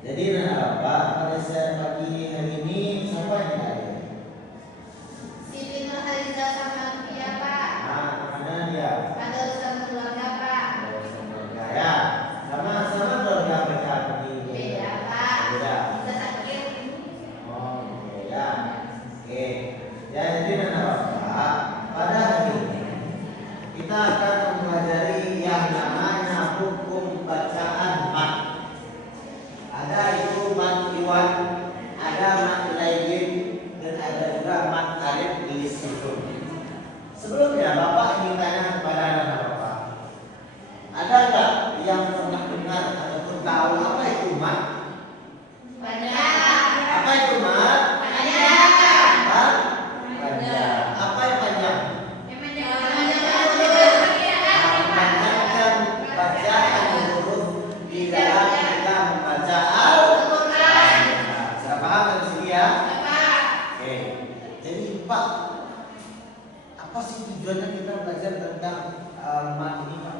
Jadi Bapak pada siang pagi hari ini siapa yang hadir? Siti Nurhaliza sama Alfia, Pak. Nah, mana dia? Ada urusan keluarga, Pak. Urusan keluarga ya. Sama-sama keluarga mereka pergi. Beda, Pak. Beda. Kita sakit. Oh, beda. Oke. Ya, jadi Bapak pada hari ini kita akan mempelajari yang namanya hukum bacaan mat. Ada itu mat iwan, ada mat lain, dan ada juga mat alif di sukun. Sebelumnya Bapak ingin tanya kepada anak Bapak, ada nggak yang pernah dengar ataupun tahu apa itu mat? Panjang. Apa itu mat? Panjang. Mat? Panjang. Apa yang panjang? Memanjangkan bacaan huruf di dalam kita membaca Al-Quran. Sudah paham dari sini ya? Oke. Jadi Pak, apa sih tujuannya kita belajar tentang mat ini Pak?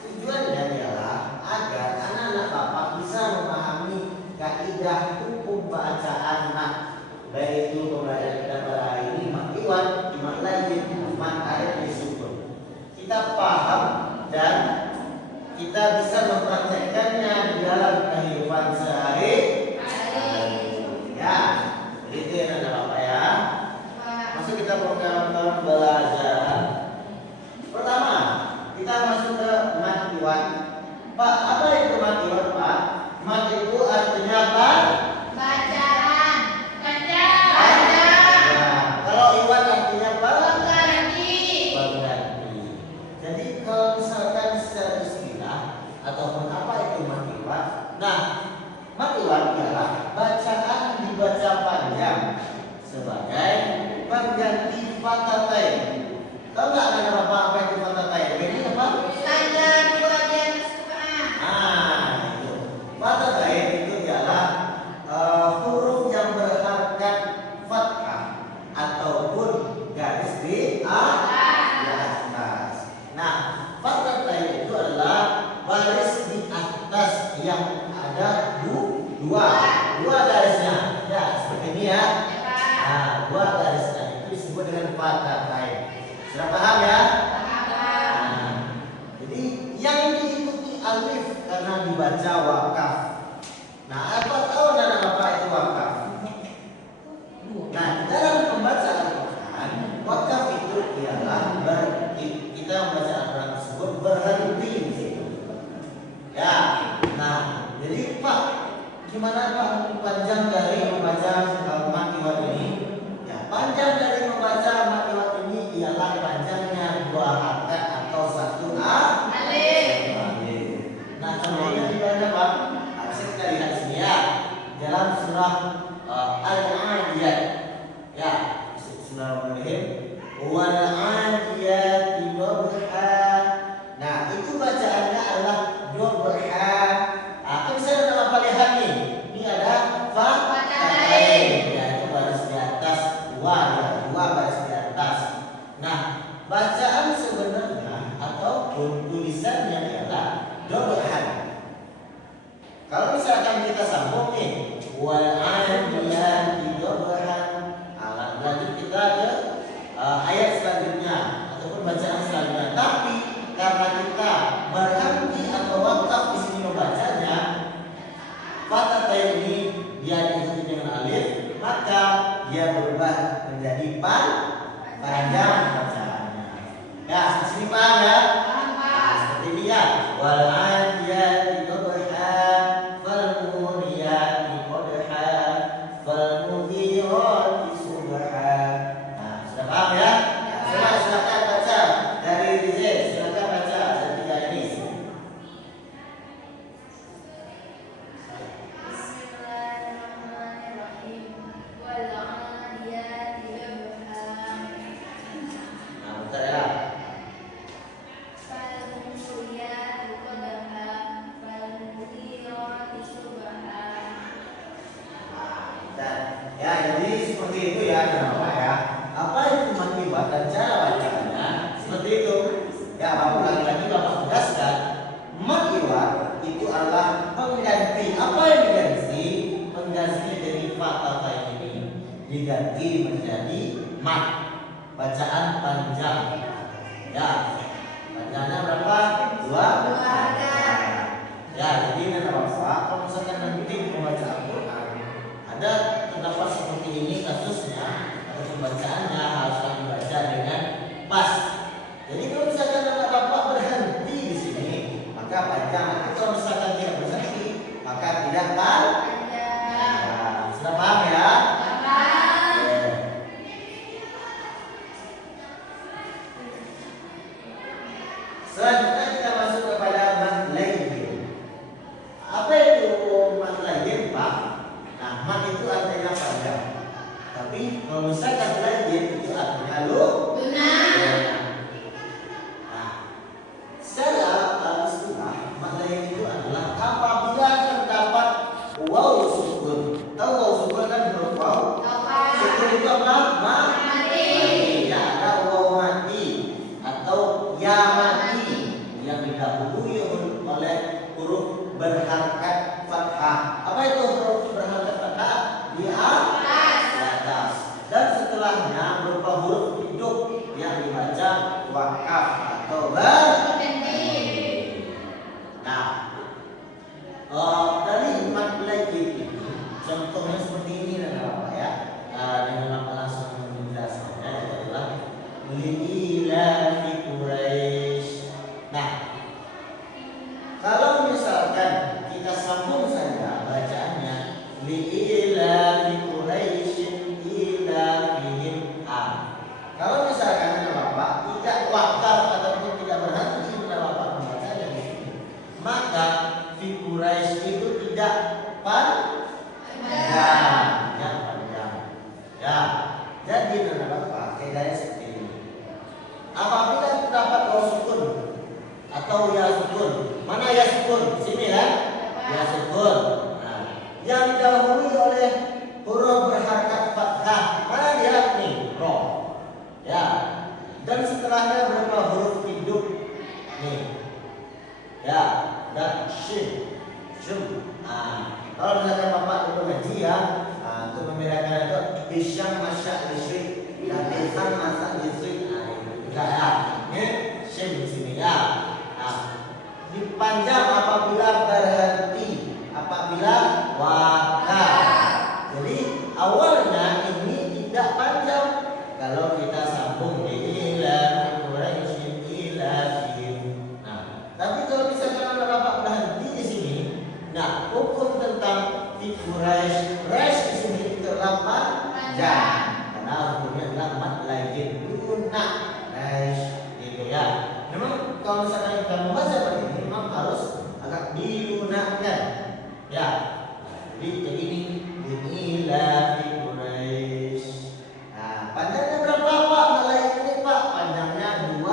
Tujuannya adalah agar anak-anak Bapak bisa memahami kaidah hukum bacaan mat. Baik itu pembelajaran kita pada hari ini mat iwan, mat lain, mat alif di sukun. Kita paham dan kita bisa mempraktekkannya di dalam kehidupan sehari-hari. Ya, itu yang ada Bapak ya. Masuk kita program belajar. Pertama, kita masuk ke mat iwan. Pak, apa itu mat iwan Pak? Mat itu artinya apa? Bacaan. Panjang. Ya, kalau iwan artinya apa? Pengganti. Pengganti. Jadi kalau misalkan secara istilah ataupun apa itu mat iwan? Nah, mat iwan adalah bacaan dibaca panjang sebagai pengganti fatatain. Tahu nggak anak Bapak apa itu fatatain? Ini apa? Standar kewajiban kesukaan. Itu. Fatatain itu adalah huruf yang berharakat fathah ataupun garis di atas. Nah, fatatain itu adalah baris di atas yang ada dua garisnya. Ya, seperti ini ya. Nah, dua garisnya itu disebut dengan fatatain. Sudah paham ya? Nah, jadi yang diikuti alif karena dibaca wakaf. Nah, apa tahu anak Bapak itu wakaf? Nah, dalam membaca Al-Quran, wakaf itu ialah kita membaca Al-Quran tersebut berhenti di situ. Ya, nah, jadi Pak, gimana Pak panjang dari membaca mat iwan ini? Ya, panjang dari membaca mat iwan ini ialah panjangnya dua harakat atau satu Alif. Nah, contohnya di mana Pak? Harusnya kita lihat sini ya. Dalam surah Al-Adiyat. Ya, bismillahirrahmanirrahim. Wal 'adiyati dhabha. Nah, itu bacaannya adalah dhabha. Kan bisa ada apa lihat nih? Ini ada fatatain. Ya, itu baris di atas dua ya, dua baris di atas. Nah, bacaan sebenarnya ataupun tulisannya adalah dhabhan. Kalau misalkan kita sambung nih, wal 'adiyati dhabhan. Lanjut kita ke ayat selanjutnya ataupun bacaan selanjutnya. Tapi karena kita berhenti atau wakaf di sini membacanya, fatatain ini dia diikuti dengan alif, maka dia berubah menjadi panjang bacaannya. Ya, di sini paham ya? Nah, seperti ini ya. Wal 'adiyati dhabha, fal muriyati qadha, fal mudhirati subha. Nah, sudah paham ya? Coba silakan baca dari Rizal, silakan baca dari tiga ini. Bismillahirrahmanirrahim. Wal 'adiyati dhabha. Nah, bentar ya. Fal muriyati qadha. Fal mudhirati subha. Dan ya, jadi seperti itu ya, Bapak ya. Apa itu mat iwan dan cara bacanya seperti itu. Ya, Bapak ulangi lagi, Bapak tegaskan. Mat iwan itu adalah pengganti. Apa yang diganti? diganti menjadi mat, bacaan panjang. Ya, bacaannya berapa? Dua. Ya, jadi nana bapak, kalau misalkan nanti membaca Al-Quran ada terdapat seperti ini kasusnya atau pembacaannya haruslah dibaca dengan pas. Jadi kalau misalkan anak bapak berhenti di sini maka panjang. Tapi kalau misalkan tidak berhenti maka tidak kan? Sudah paham ya? Selanjutnya kita masuk kepada mat lain. Apa itu mat lain, Pak? Nah, mat itu artinya panjang. Tapi kalau misalkan lain itu artinya lunak. Nah, secara istilah mat lain itu adalah apabila terdapat waw sukun. Tahu waw sukun kan huruf waw? Sukun itu apa? Mati. Ya, ada waw mati atau ya mati yang didahului oleh huruf berharakat fathah. Apa itu huruf berharakat fathah? Di atas. Dan setelahnya berupa huruf hidup yang dibaca wakaf atau berhenti. Nah, dari mat lagi itu contohnya seperti ini Bapak ya. Dengan Bapak langsung menjelaskannya adalah liila fi Quraisy. Nah, kalau misalkan kita sambung saja bacaannya liila fi Quraisyin ila fihim a. Kalau misalkan Bapak tidak wakaf ataupun tidak berhenti Bapak membacanya di sini, maka fi Quraisy itu tidak panjang. Ya, jadi Bapak kaidahnya seperti ini. Apabila terdapat waw sukun atau ya sukun, mana ya sukun? Sini kan? Ya sukun. Nah, yang didahului oleh huruf berharakat fathah, mana dia nih? Ro. Ya. Dan setelahnya berupa huruf hidup nih. Ya, dan shin. Nah, kalau misalkan Bapak dulu ngaji ya, untuk membedakan itu bisyang masya lisrik dan bisan masak lisrik. Nah, ya. Ini shin di sini ya. Nah, dipanjang apabila berhenti, apabila wakaf. Jadi awalnya ini tidak panjang kalau kita sambung ila Quraisyin ila fihim. Nah, tapi kalau misalkan Bapak berhenti di sini, nah hukum tentang di Quraisy di sini terlampau panjang karena hukumnya adalah mat lagi lunak gitu ya. Memang kalau misalkan kita membaca begini memang harus agak dilunakkan ya. Jadi ini ila fi Quraisy. Nah, panjangnya berapa Pak? Malai ini Pak, panjangnya 2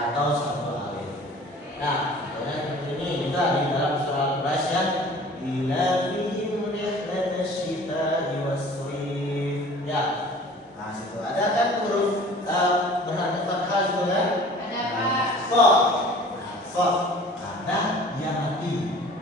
atau 1 alif. Nah, ini juga di dalam surah Quraisy ya. Ila fihim rihlatash shita'i was-shayf. Ya. Nah, situ ada kan huruf berharakat fathah itu kan? Ada Pak. Fa. Ada yang mati.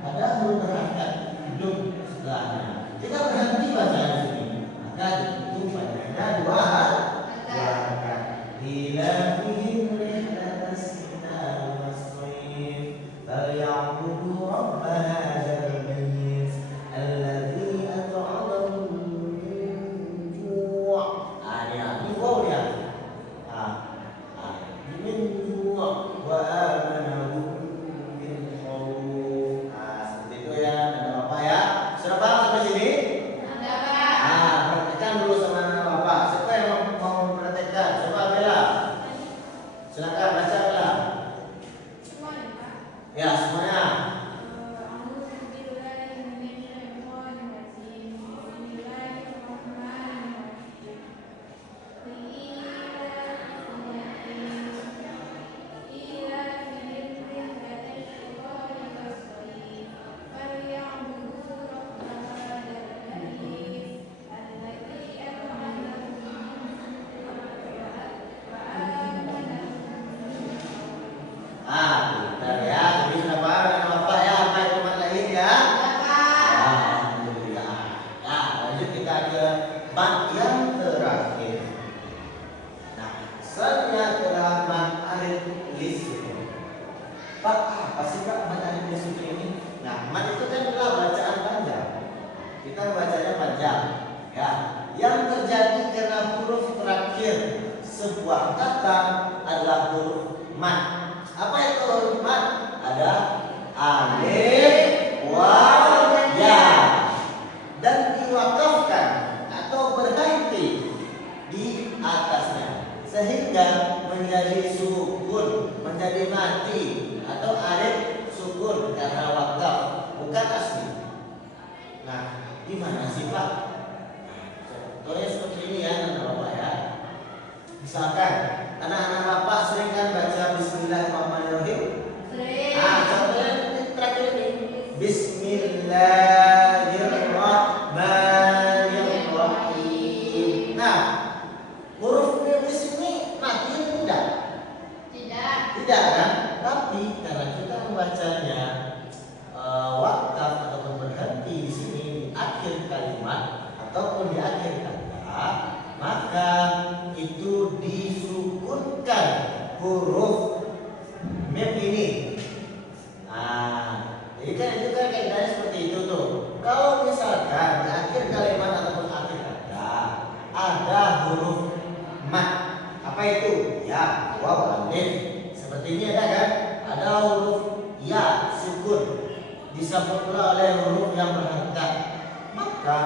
Ada huruf berharakat hidup sebelahnya. Kita berhenti baca di sini. Maka itu panjangnya 2 harakat. Ila fihim rihlatash shita'i was-shayf. Falyabudu rabb hadzal bait alladzi at'amahum min ju'. Ini wow ya. Min ju' wa amanahum min khawf. Seperti itu ya, Bapak ya. Sudah paham sampai sini? Praktekkan dulu sama Bapak. Siapa yang mau praktekkan? Coba Bella. Silakan baca Bella. Ya, semuanya. Pintar ya. Jadi sudah paham Pak, apa sih Pak bacaan Yusuf ini? Nah, mat itu kan adalah bacaan panjang. Kita bacanya panjang. Ya, yang terjadi karena huruf terakhir sebuah kata adalah huruf mat. Apa itu huruf mat? Ada alif, waw, ya, dan diwakafkan atau berhenti di atasnya sehingga menjadi sukun, menjadi mati atau alif sukun karena wakaf, bukan asli. Nah, gimana sih Pak? Contohnya seperti ini ya, anak bapak ya. Misalkan anak-anak bapak sering kan baca Bismillahirrahmanirrahim. Nah, contohnya ini terakhir ini Bismillahirrahmanirrahim. Nah, huruf di sini mati atau tidak? Tidak kan? Tapi karena kita membacanya wakaf ataupun berhenti di sini di akhir kalimat ataupun di akhir kata, maka itu disukunkan huruf mim ini. Nah, jadi kan itu kan kaidahnya seperti itu tuh. Kalau misalkan di akhir kalimat ataupun akhir kata ada huruf mat, apa itu? Ya, waw, alif. Seperti ini ada kan? Ada huruf ya, sukun, disambut pula oleh huruf yang berharakat, maka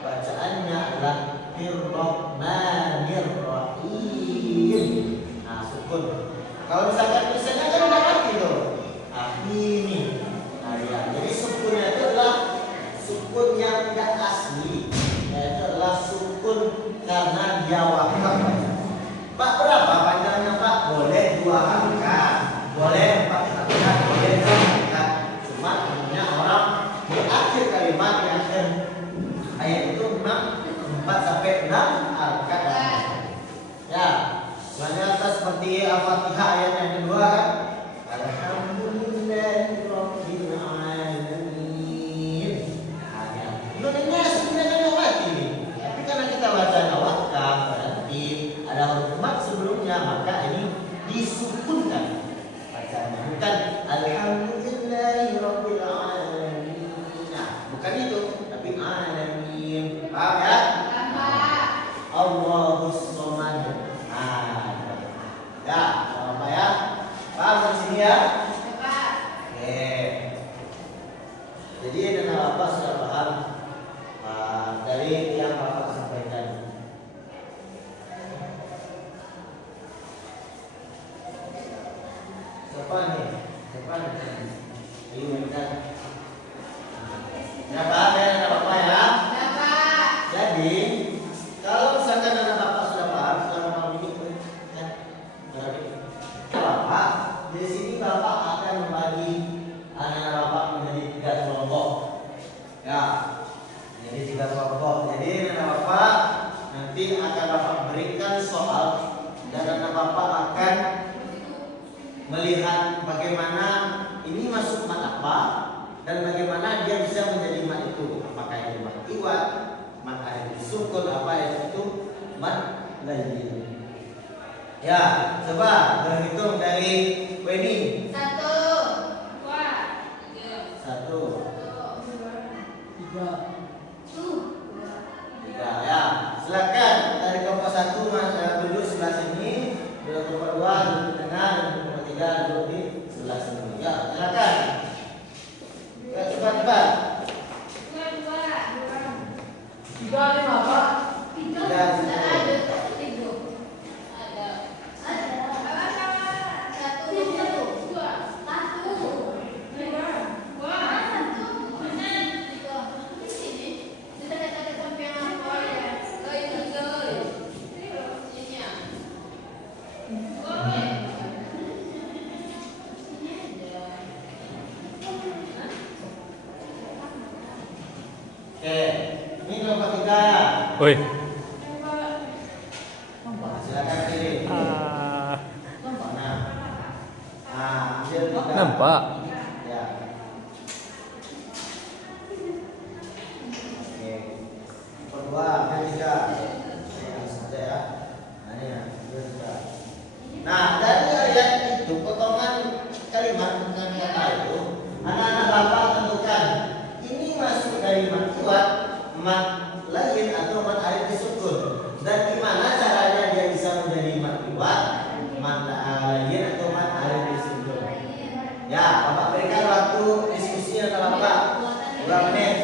bacaannya adalah Bismillahirrahmanirrahim. Nah, sukun. Kalau misalkan misalnya kan udah mati tuh. Nah, ini. Nah, ya. Jadi sukunnya itu adalah sukun yang tidak asli. Yaitu adalah sukun karena dia wakaf. Pak, berapa panjangnya Pak? Boleh 2 angka, boleh 4 angka, boleh 6 angka. Cuma namanya orang di akhir kalimat, di akhir ayat itu memang 4 sampai 6 angka. Ya, sebenarnya atas seperti Al-Fatihah ayat yang kedua kan. Alhamdulillahirabbil alamin. Nah, ya. Ini sebenarnya kan mati nih. Tapi karena kita baca wakaf berarti ada huruf mat sebelumnya, maka ini disukunkan bacanya. Bukan Alhamdulillahirabbil alamin. Nah, bukan itu, tapi alamin. Paham ya? Allahus somad. Nah, ya, apa ya? Paham di sini ya? Oke. Jadi dan Bapak sudah paham dari yang Bapak sampaikan. Siapa nih? Siapa nih? Ayo minta. Ya Pak, ya Bapak ya. Jadi kalau misalkan anak Bapak sudah paham, sudah paham ini, ya, berarti Bapak di sini Bapak akan membagi anak Bapak menjadi 3 kelompok. Ya, jadi 3 kelompok. Jadi anak Bapak nanti akan Bapak berikan soal dan anak Bapak akan melihat bagaimana ini masuk mat apa dan bagaimana dia bisa menjadi mat itu. Apakah itu mat iwat, mat alif sukun, apa itu mat lain. Ya, coba berhitung dari Weni. 1, 2, 1, 3, 3. Ya, silakan dari kelompok 1 Mas duduk sebelah sini, duduk kelompok 2 duduk di tengah, dan kelompok 3 duduk di sebelah sini. Ya, silakan. Ya, cepat. 3, 5, Pak. Ya, oke, ini kelompok 3. Oi. Silakan pilih. Mana? Ambil 3. Nampak. Ya. Oke. Kelompok 2, ambil 3. Saja ya. Nah, ini ya, ambil 3. Nah, dari ayat itu potongan kalimat dengan mat lain atau mat alif disukun. Dan gimana caranya dia bisa menjadi mat liwat, mat lain atau mat alif disukun? Ya, Bapak berikan waktu diskusinya ke Bapak 2 menit.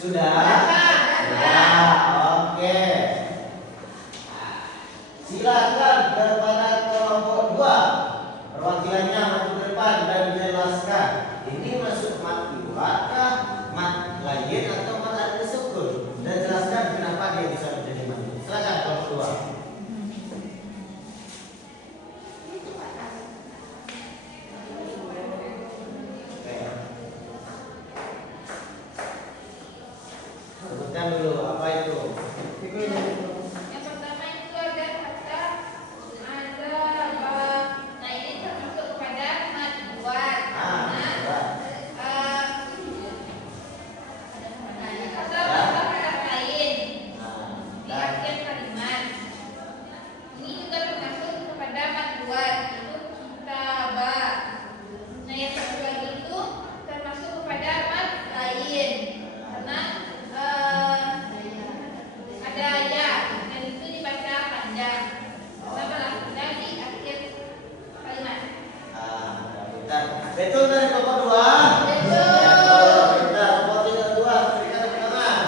Sudah? Sudah. Oke. Silakan kepada kelompok 2. Perwakilannya maju ke depan dan menjelaskan. Ini masuk mat liwatkah, mat lain atau mat alif disukun? Dan jelaskan kenapa dia bisa menjadi mat. Silakan kelompok 2. Sebutkan dulu apa itu? Yang pertama itu ada kata ada ba. Nah ini termasuk kepada mat liwat. Kata kata lain di akhir kalimat. Ini juga termasuk kepada mat liwat. Itu kitaba. Nah yang satu lagi itu termasuk kepada mat lain. Karena ada ya dan itu dibaca panjang sama langsung di akhir kalimat. Betul dari kelompok 2? Betul. Betul. Kelompok 2 berikan tepuk tangan.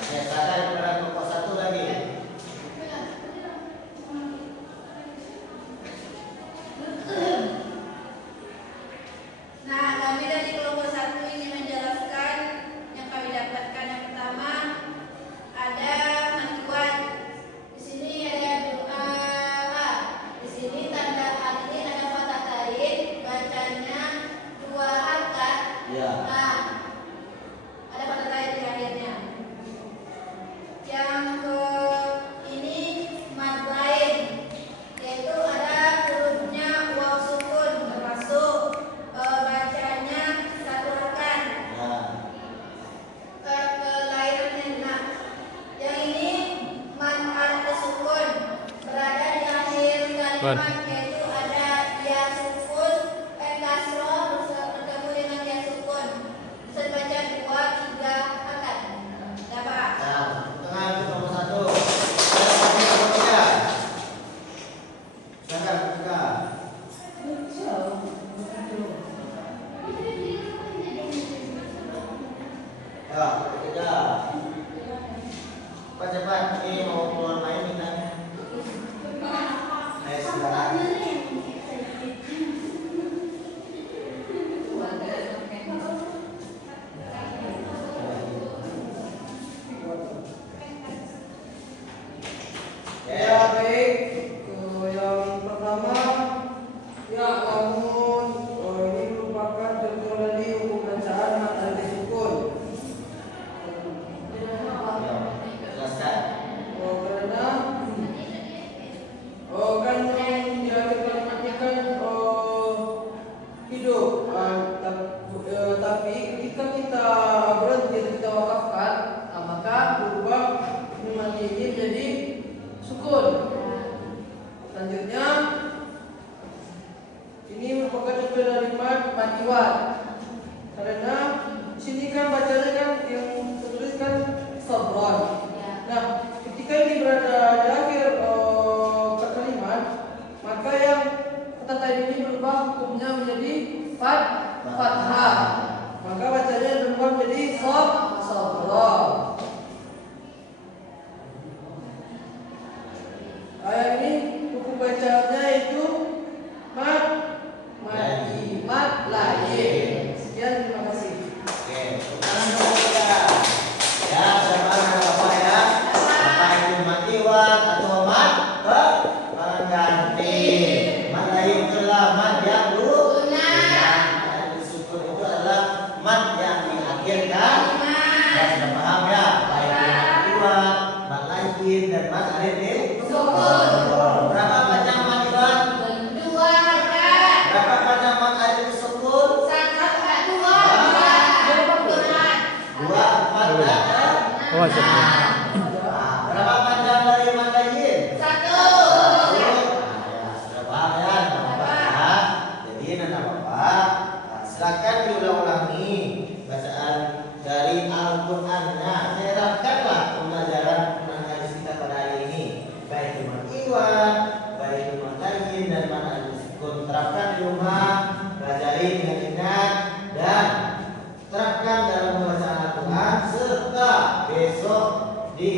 Oke, silakan kepada kelompok 1 lagi. Nah, kami dari kelompok 1 ini menjelaskan yang kami dapatkan. Yang pertama ada matiwan. Di sini ada doa. Di sini tanda arti ada fatatain, bacanya 2 harokat. Ya. Nah, ada fatatain di akhirnya. Yang ke ini mad lain, yaitu ada hurufnya waw sukun termasuk bacanya 1 harokat. Ya. Kelahirannya genap. Yang ini mad alif sukun berada di akhir kalimat, yaitu ada ya sukun kasroh bertemu dengan ya sukun. Bisa dibaca 2, 3 harokat. Dapat. Nah, tengah itu nomor 1. Nomor 3. Silakan buka. Ya, ketiga. Cepat-cepat, ini mau keluar main kita. Ayo silakan. Ya baik, yang pertama ya namun ini merupakan contoh dari hukum bacaan mat alif sukun. Jelaskan. Karena kan yang di akhir kalimatnya kan hidup. Tapi ketika kita berhenti atau kita wakafkan, maka berubah mati ini menjadi sukun. Selanjutnya ini merupakan contoh dari matiwan. Karena sini kan bacanya kan yang tertulis kan sabron. Nah, ketika ini berada di akhir kalimat, maka yang kata tadi ini berubah hukumnya menjadi fathah. Maka bacanya berubah menjadi sabron. Ayat ini hukum bacanya itu mat lain. Sekian, terima kasih. Berapa panjang dari mandayin? Satu. Ya, sudah paham ya, Bapak ya. Jadi nana Bapak, silakan diulang-ulangi bacaan dari Al-Qur'annya. Saya harapkanlah pembelajaran hadis kita pada hari ini, baik itu Iwan, baik itu mandayin dan mana meskipun terapkan di rumah, pelajari dengan ingat dan terapkan dalam pembacaan Al-Quran serta besok di